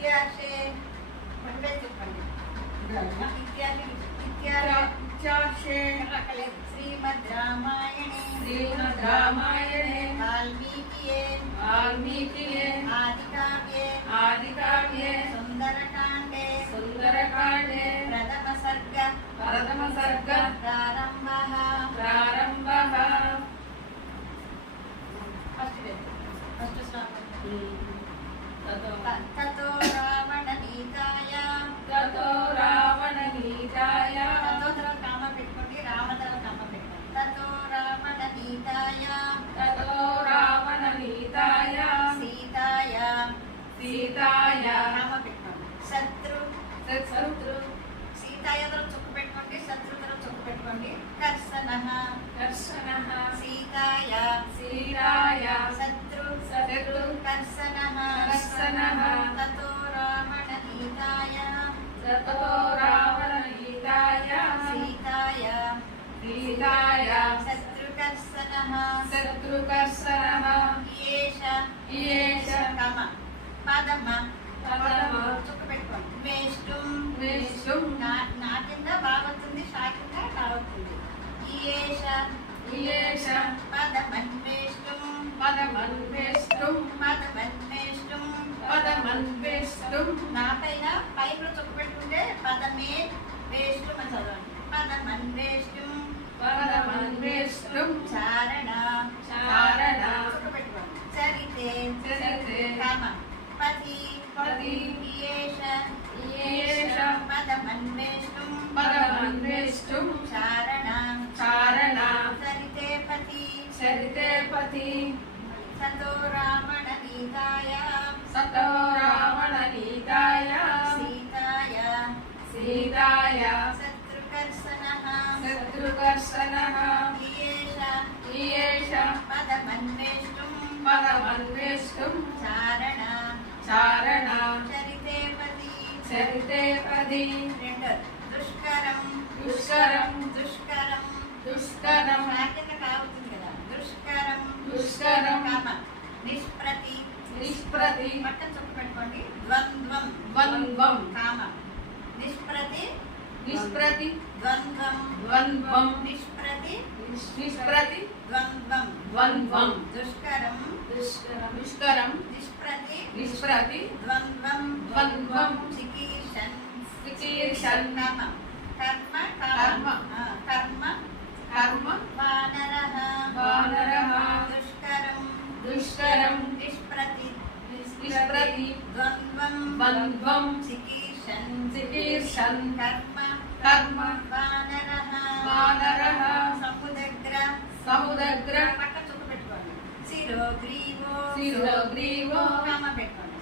इत्यार्षे श्रीमद् रामायणे वाल्मीकिये आदिकाव्ये सुंदरकांडे प्रथम सर्ग प्रारंभः ततो रावणनीताय ततो रावणनीताय सीताय शत्रु सीताय चुक्क पेट्टुकोंडि शत्रु चुक्क पेट्टुकोंडि कर्षणः सीताय शत्रु कर्षणः ततो रावणनीताय सीताय शत्रुकर्षणः येष पादम्मा చుక్క పెట్టుకోండి వేష్టం నా కింద బాగుంటుంది షా కింద కావుతుంది ఈయేష పదమన్వేష్టం నా పైన పైన చుక్క పెట్టుకుంటే పదమే వేష్టం అని చదవండి పదమన్వేష్టం చారణ చుక్క పెట్టుకోండి చరితే కామ పతి ఈయేష పదమన్వేష్టం చారణ చరితే పతి సతో రావణనీతాయ సీతాయ శత్రుకర్షణः ఈయేష పదమన్వేష్టం చారణ చరితే పది దుష్కరం కింద కావుతుంది కదా దుష్కరం నిష్ప్రతి పక్కన చుక్క పెట్టుకోండి ద్వంద్వం కామ నిష్ప్రతి ద్వంద్వం నిష్ప్రతి ద్వంద్వం దుష్కరం నిష్ప్రతి ద్వంద్వం చికీర్షన్ కర్మ వానరః దుష్కరం నిష్ప్రతి ద్వంద్వం చికీర్షన్ కర్మ వానరః సముద్ర పక్క చుక్క పెట్టుకోండి శిరోగ్రీవో కామ పెట్టుకోండి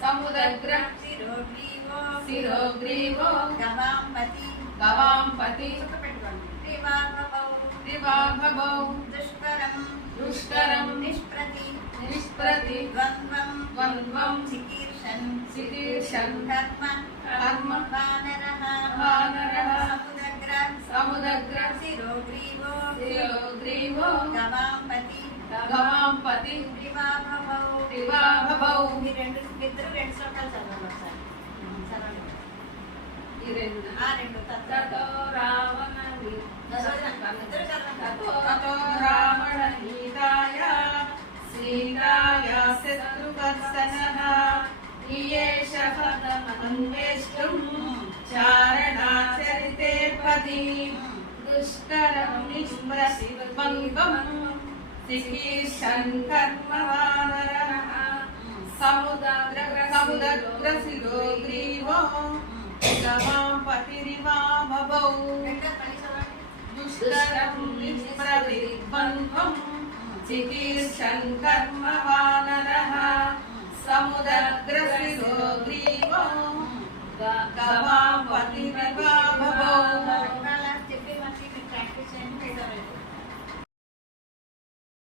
సముద్ర శిరోగ్రీవో గవాంపతి చుక్క పెట్టుకోండి దివాభవౌ దుష్కరం నిష్ప్రతి ద్వంద్వం చికీర్షన్ కర్మ వానరః సముద్ర శిరోగ్రీవో గవాంపతి దివాభవౌ రెండు శ్లోకాలు చదవండి ఒకసారి రెండు తతో రావణనీతాయ సీతాయ శత్రుకర్షణः ఈయేష పదమన్వేష్టం చారణాచరితే పది దుష్కరం నిష్ప్రతి ద్వంద్వం చికీర్షన్ కర్మ వానరః సముద్ర శిరోగ్రీవో గవాంపతిరివాభవౌ దుష్కరం నిష్ప్రతి ద్వంద్వం చికీర్షన్ కర్మ వానరః సముద్ర శిరోగ్రీవో గవాం